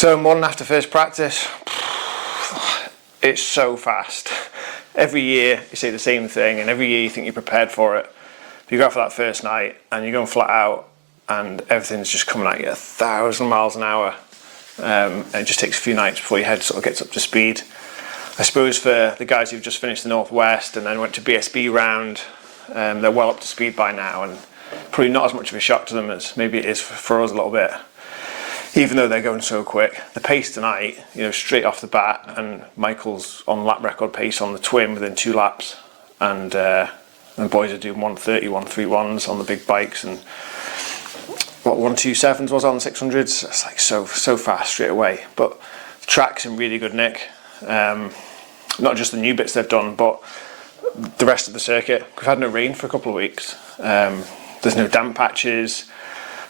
So morning after first practice, it's so fast. Every year you say the same thing and every year you think you're prepared for it. You go out for that first night and you're going flat out and everything's just coming at you 1,000 miles an hour. And it just takes a few nights before your head sort of gets up to speed. I suppose for the guys who've just finished the Northwest and then went to BSB round, they're well up to speed by now and probably not as much of a shock to them as maybe it is for us a little bit. Even though they're going so quick. The pace tonight, you know, straight off the bat, and Michael's on lap record pace on the twin within 2 laps, and the boys are doing 130, 131s on the big bikes, and what 127s was on the 600s. It's like so fast straight away. But the track's in really good nick. Not just the new bits they've done, but the rest of the circuit. We've had no rain for a couple of weeks. There's no damp patches,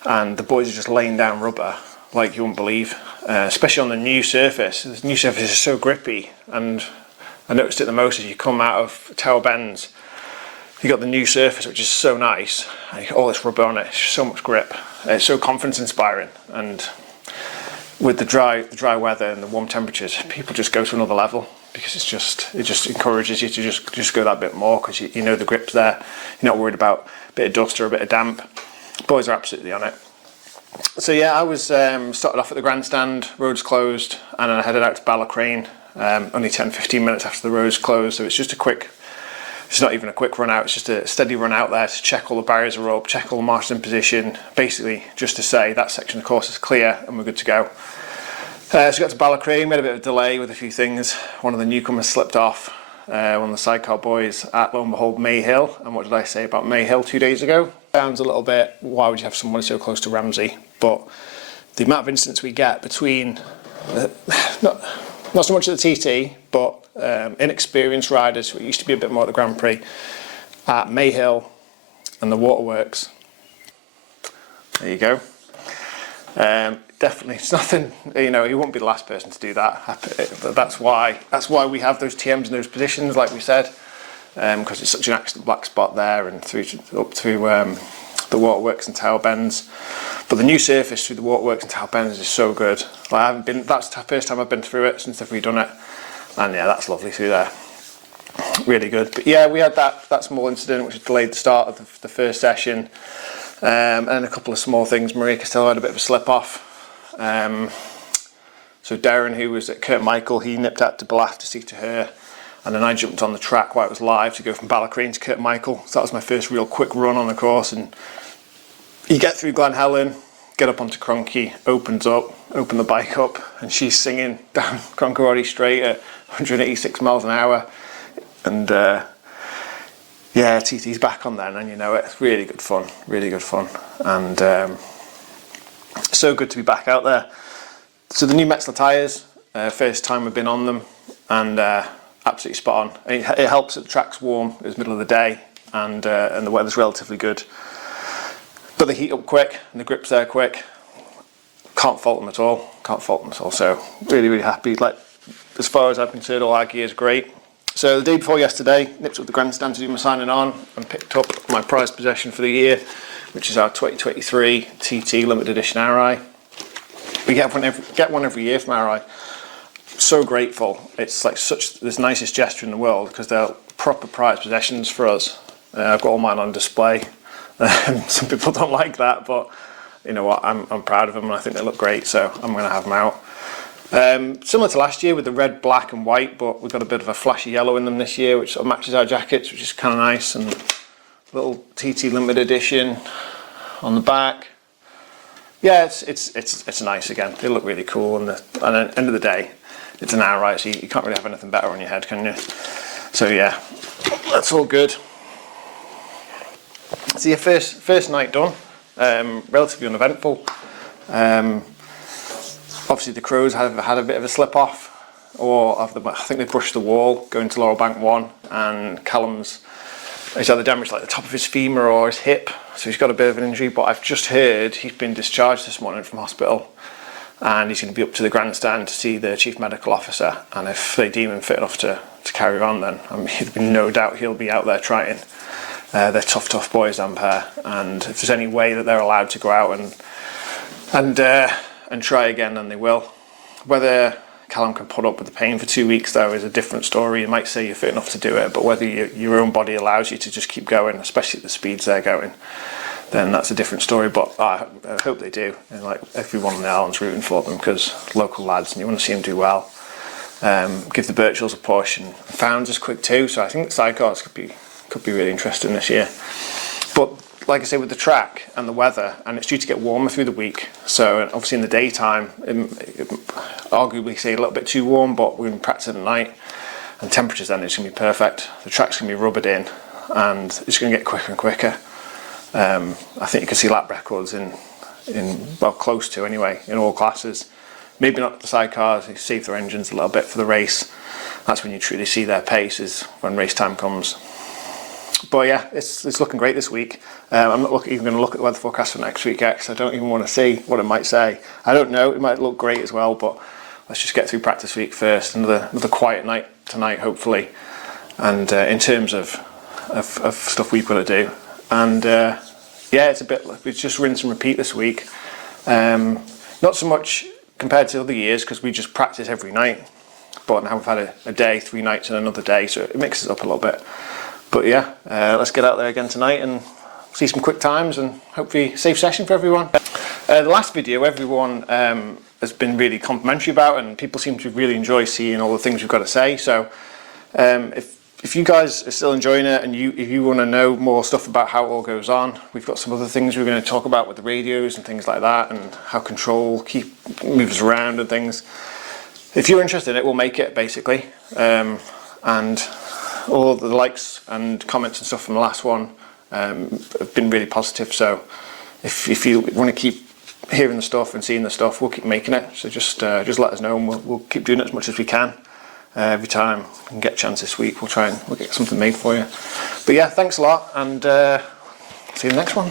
and the boys are just laying down rubber like you wouldn't believe, especially on the new surface. The new surface is so grippy, and I noticed it the most as you come out of Tower Bends. You got the new surface, which is so nice, and you got all this rubber on it. It's just so much grip. It's so confidence inspiring, and with the dry weather and the warm temperatures, people just go to another level because it just encourages you to just go that bit more because you know the grip's there. You're not worried about a bit of dust or a bit of damp. Boys are absolutely on it. So yeah, I was started off at the grandstand, roads closed, and I headed out to Ballacrane, only 10-15 minutes after the roads closed, so it's just a quick, it's not even a quick run out, it's just a steady run out there to check all the barriers are up, check all the marshals in position, basically just to say that section of course is clear and we're good to go. So we got to Ballacrane, we had a bit of a delay with a few things. One of the newcomers slipped off, one of the sidecar boys at, lo and behold, Mayhill. And what did I say about Mayhill 2 days ago? Sounds a little bit, why would you have someone so close to Ramsey? But the amount of incidents we get between, not so much at the TT, but inexperienced riders who used to be a bit more at the Grand Prix, at Mayhill and the waterworks. There you go. Definitely, it's nothing, you know, he won't be the last person to do that. That's why we have those TMs in those positions, like we said, because it's such an accident black spot there and up through the waterworks and Tower Bends. But the new surface through the waterworks and Tower Bends is so good. Like, that's the first time I've been through it since they've redone it, and yeah, that's lovely through there. Really good. But yeah, we had that small incident which delayed the start of the first session, and a couple of small things. Maria Costello had a bit of a slip off. So Darren, who was at Kurt Michael, he nipped out to Ballath to see to her, and then I jumped on the track while it was live to go from Ballacrane to Kurt Michael. So that was my first real quick run on the course, and you get through Glen Helen, get up onto Cronky, opens up, open the bike up, and she's singing down Cronkarody Straight at 186 miles an hour, and yeah, TT's back on then, and you know it's really good fun, and so good to be back out there. So the new Metzler tyres, first time I've been on them, and absolutely spot on. It helps that the track's warm, it's middle of the day, and the weather's relatively good. But they heat up quick, and the grip's there quick. Can't fault them at all. So really happy. Like, as far as I'm concerned, all our gear is great. So the day before yesterday, nipped up the grandstand to do my signing on and picked up my prized possession for the year, which is our 2023 TT limited edition RI. We get one every year from RI. So grateful. It's like the nicest gesture in the world because they're proper prized possessions for us. I've got all mine on display. Some people don't like that, but you know what, I'm proud of them and I think they look great, so I'm going to have them out. Similar to last year with the red, black and white, but we've got a bit of a flashy yellow in them this year, which sort of matches our jackets, which is kind of nice, and little TT limited edition on the back. Yeah, it's nice again. They look really cool, and at the end of the day, it's an RI, so you can't really have anything better on your head, can you? So yeah, that's all good. So your first night done, relatively uneventful. Obviously the Crows have had a bit of a slip off, I think they brushed the wall going to Laurel Bank 1, and Callum's he's either damaged like the top of his femur or his hip, so he's got a bit of an injury, but I've just heard he's been discharged this morning from hospital and he's going to be up to the grandstand to see the chief medical officer, and if they deem him fit enough to carry on, then there'd be no doubt he'll be out there trying. They're tough boys, Ampere, and if there's any way that they're allowed to go out and try again, then they will. Whether Callum can put up with the pain for 2 weeks though is a different story. You might say you're fit enough to do it, but whether your own body allows you to just keep going, especially at the speeds they're going, then that's a different story. But I hope they do, and like everyone on the island's rooting for them because local lads, and you want to see them do well. Give the Birchells a push, and Founds is quick too, so I think the sidecars could be really interesting this year. But like I say, with the track and the weather, and it's due to get warmer through the week, so obviously in the daytime, arguably say a little bit too warm, but we're going to practice at night, and temperatures then it's going to be perfect. The track's going to be rubbered in, and it's going to get quicker and quicker. I think you can see lap records in well, close to anyway, in all classes. Maybe not the sidecars, you save their engines a little bit for the race. That's when you truly see their pace, is when race time comes. But yeah, it's looking great this week. I'm not even going to look at the weather forecast for next week yet, because I don't even want to see what it might say. I don't know, it might look great as well, but let's just get through practice week first. Another quiet night tonight, hopefully. And in terms of stuff we've got to do. And yeah, it's just rinse and repeat this week. Not so much compared to other years, because we just practice every night. But now we've had a day, 3 nights and another day, so it mixes up a little bit. But yeah, let's get out there again tonight and see some quick times, and hopefully safe session for everyone. The last video everyone has been really complimentary about, and people seem to really enjoy seeing all the things we've got to say. So if you guys are still enjoying it, and if you want to know more stuff about how it all goes on, we've got some other things we're going to talk about with the radios and things like that, and how control moves around and things. If you're interested in it, we'll make it basically. And all the likes and comments and stuff from the last one have been really positive. So if you want to keep hearing the stuff and seeing the stuff, we'll keep making it. So just let us know, and we'll keep doing it as much as we can. Every time we can get a chance this week, we'll get something made for you. But yeah, thanks a lot, and see you in the next one.